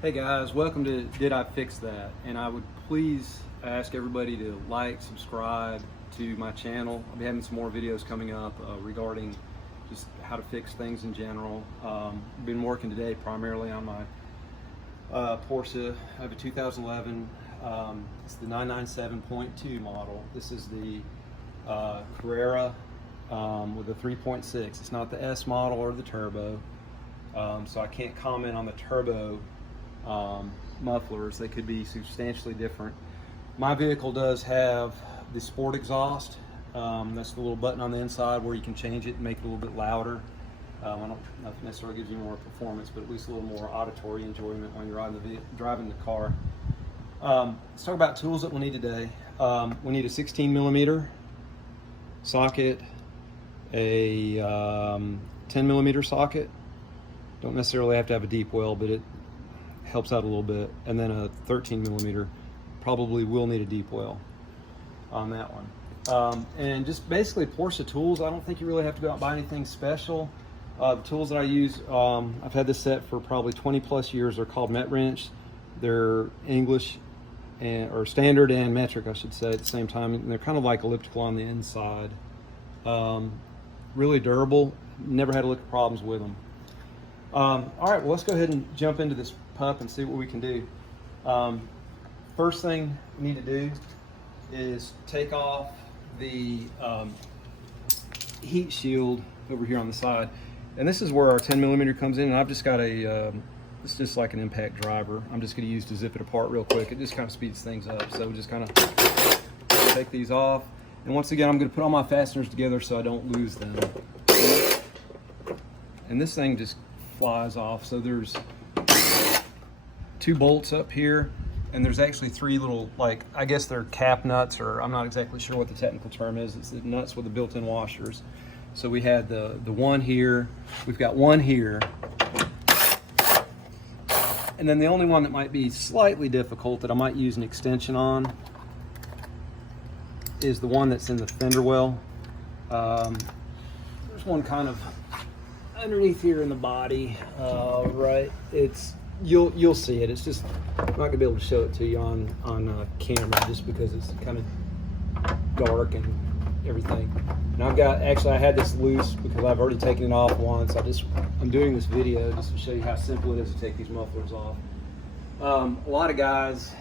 Hey guys, welcome to Did I Fix That? And I would please ask everybody to like, subscribe to my channel. I'll be having some more videos coming up regarding just how to fix things in general. I've been working today primarily on my Porsche. I have a 2011, it's the 997.2 model. This is the Carrera with a 3.6. It's not the S model or the turbo. So I can't comment on the turbo mufflers. They could be substantially different. My vehicle does have the sport exhaust. That's the little button on the inside where you can change it and make it a little bit louder. I don't know if it necessarily gives you more performance, but at least a little more auditory enjoyment when you're driving the car. Let's talk about tools that we'll need today. We need a 16 millimeter socket, a 10 millimeter socket. Don't necessarily have to have a deep well, but it helps out a little bit. And then a 13 millimeter. Probably will need a deep well on that one. And just basically Porsche tools. I don't think you really have to go out and buy anything special. The tools that I use, I've had this set for probably 20 plus years. They're called Met Wrench. They're English or standard and metric, I should say, at the same time. And they're kind of like elliptical on the inside. Really durable. Never had a lick of problems with them. All right, well, let's go ahead and jump into this pup and see what we can do. First thing we need to do is take off the heat shield over here on the side. And this is where our 10 millimeter comes in. And I've just got a, it's just like an impact driver. I'm just gonna use to zip it apart real quick. It just kind of speeds things up. So just kind of take these off. And once again, I'm gonna put all my fasteners together so I don't lose them. And this thing just flies off. So there's 2 bolts up here, and there's actually 3 little, like, I guess they're cap nuts, or I'm not exactly sure what the technical term is. It's the nuts with the built-in washers. So we had the one here, we've got one here, and then the only one that might be slightly difficult that I might use an extension on is the one that's in the fender well. There's one kind of underneath here in the body, right? It's you'll see it. It's just I'm not gonna be able to show it to you on camera just because it's kind of dark and everything. And I had this loose because I've already taken it off once. I'm doing this video just to show you how simple it is to take these mufflers off. A lot of guys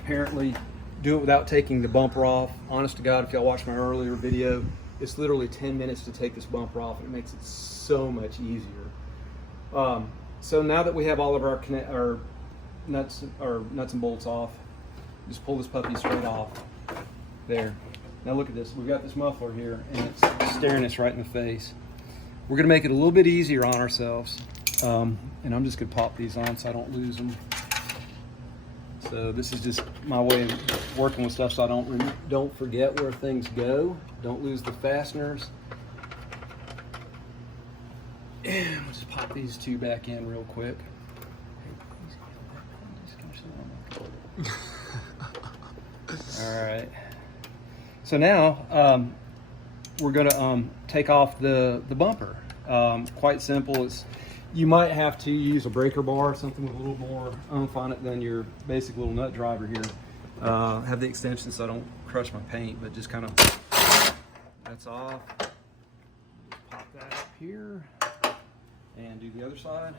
apparently do it without taking the bumper off. Honest to God, if y'all watched my earlier video, it's literally 10 minutes to take this bumper off, and it makes it so much easier. So now that we have all of our nuts and bolts off, just pull this puppy straight off. There. Now look at this. We've got this muffler here, and it's staring us right in the face. We're going to make it a little bit easier on ourselves, and I'm just going to pop these on so I don't lose them. So this is just my way of working with stuff so I don't forget where things go. Don't lose the fasteners. And we'll just pop these 2 back in real quick. All right. So now we're going to take off the bumper. Quite simple. You might have to use a breaker bar, something with a little more oomph on it than your basic little nut driver here. Have the extension so I don't crush my paint, but just kind of, that's off. Pop that up here and do the other side.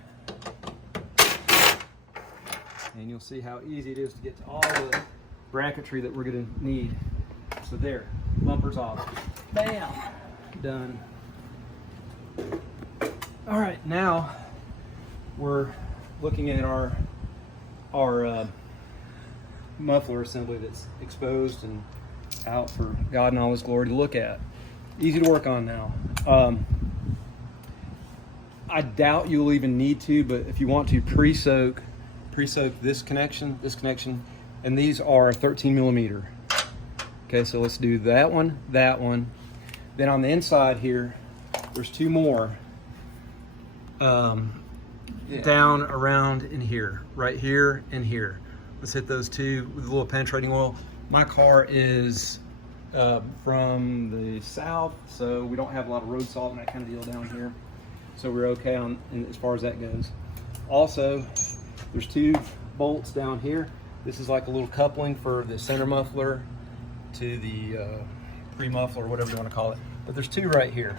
And you'll see how easy it is to get to all the bracketry that we're gonna need. So there, bumper's off. Bam, done. All right, now we're looking at our muffler assembly that's exposed and out for God and all His glory to look at. Easy to work on now. I doubt you'll even need to, but if you want to pre-soak this connection, and these are 13 millimeter. Okay, so let's do that one. Then on the inside here, there's 2 more. Down around in here, right here and here. Let's hit those 2 with a little penetrating oil. My car is from the south, so we don't have a lot of road salt and that kind of deal down here. So we're okay as far as that goes. Also, There's 2 bolts down here. This is like a little coupling for the center muffler to the pre-muffler, or whatever you want to call it. But there's 2 right here,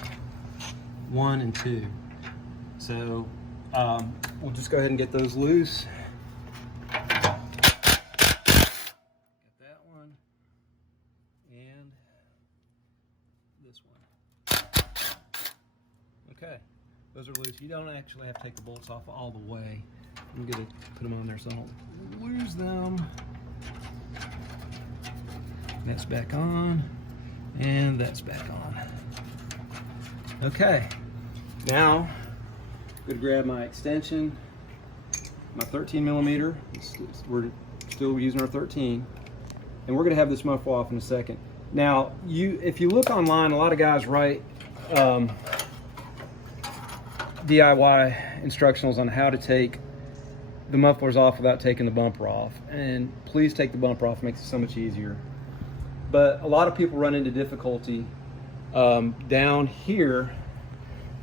1 and 2. So we'll just go ahead and get those loose. Get that one and this one. Okay, those are loose. You don't actually have to take the bolts off all the way. I'm gonna put them on there so I don't lose them. That's back on, and that's back on. Okay, now I'm gonna grab my extension, my 13mm. We're still using our 13, and we're gonna have this muffler off in a second. Now, if you look online, a lot of guys write DIY instructionals on how to take the mufflers off without taking the bumper off. And please take the bumper off, it makes it so much easier. But a lot of people run into difficulty down here.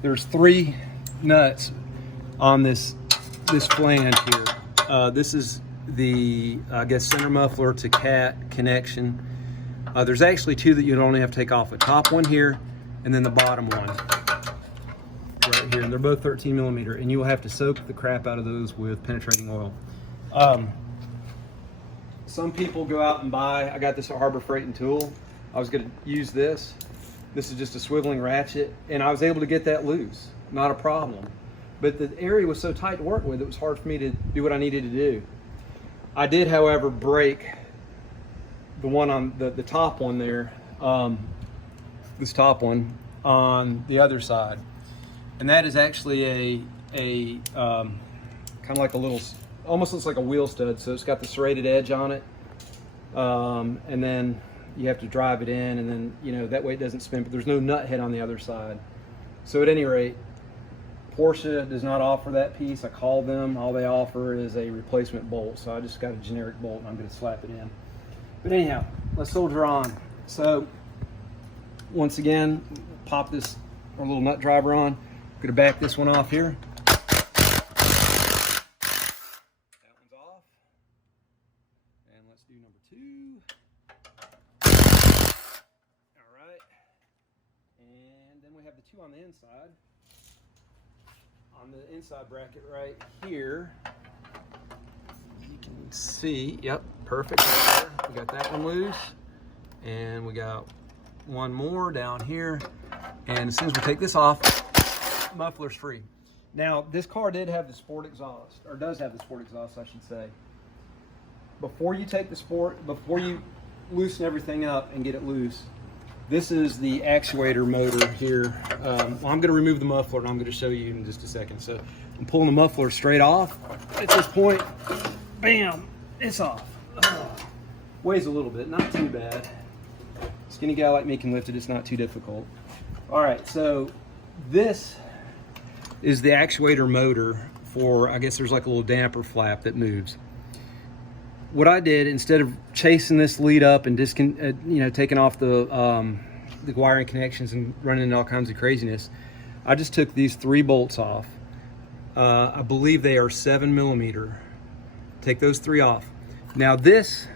There's 3 nuts on this flange here. This is the, I guess, center muffler to cat connection. There's actually 2 that you'd only have to take off. The top one here, and then the bottom one right here. And they're both 13mm, and you will have to soak the crap out of those with penetrating oil. Some people go out and buy, I got this at Harbor Freight and Tool. I was gonna use this. This is just a swiveling ratchet, and I was able to get that loose, not a problem. But the area was so tight to work with, it was hard for me to do what I needed to do. I did, however, break the one on the top one there, this top one on the other side. And that is actually a kind of like a little, almost looks like a wheel stud. So it's got the serrated edge on it. And then you have to drive it in, and then, you know, that way it doesn't spin, but there's no nut head on the other side. So at any rate, Porsche does not offer that piece. I called them, all they offer is a replacement bolt. So I just got a generic bolt and I'm gonna slap it in. But anyhow, let's solder on. So once again, pop this, our little nut driver on. I'm gonna back this one off here. That one's off. And let's do number 2. All right. And then we have the 2 on the inside. On the inside bracket right here, you can see, yep, perfect right there. We got that one loose, and we got one more down here. And as soon as we take this off, muffler's free. Now, this car did have the sport exhaust, or does have the sport exhaust, I should say. Before you take the sport, before you loosen everything up and get it loose, this is the actuator motor here. I'm going to remove the muffler, and I'm going to show you in just a second. So I'm pulling the muffler straight off. At this point, bam, it's off. Weighs a little bit, not too bad. Skinny guy like me can lift it, it's not too difficult. All right, so this is the actuator motor for, I guess there's like a little damper flap that moves. What I did, instead of chasing this lead up and taking off the wiring connections and running into all kinds of craziness, I just took these 3 bolts off. I believe they are 7mm. Take those 3 off. Now this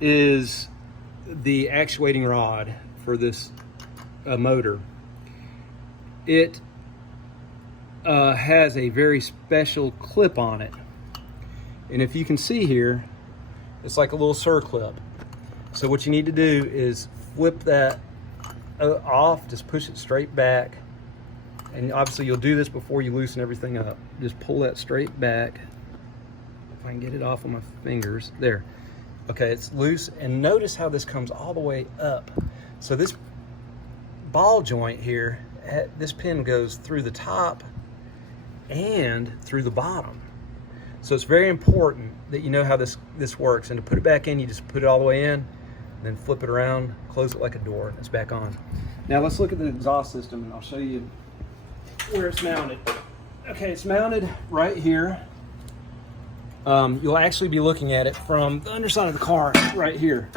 is the actuating rod for this motor. It has a very special clip on it. And if you can see here, it's like a little circlip. So what you need to do is flip that off, just push it straight back. And obviously you'll do this before you loosen everything up. Just pull that straight back. If I can get it off with my fingers, there. Okay, it's loose, and notice how this comes all the way up. So this ball joint here, this pin goes through the top and through the bottom. So it's very important that you know how this works. And to put it back in, you just put it all the way in, then flip it around, close it like a door, and it's back on. Now let's look at the exhaust system, and I'll show you where it's mounted. Okay, it's mounted right here. You'll actually be looking at it from the underside of the car right here.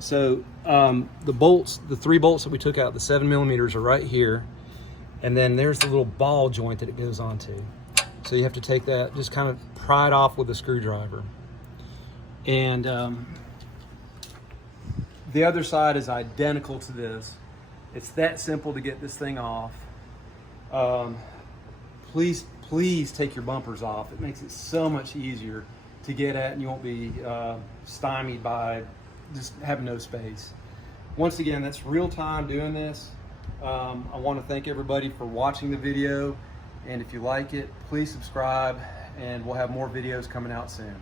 So the bolts, the 3 bolts that we took out, the 7mm are right here. And then there's the little ball joint that it goes onto. So you have to take that, just kind of pry it off with a screwdriver. And the other side is identical to this. It's that simple to get this thing off. Please take your bumpers off. It makes it so much easier to get at, and you won't be stymied by just having no space. Once again, that's real time doing this. I want to thank everybody for watching the video, and if you like it, please subscribe, and we'll have more videos coming out soon.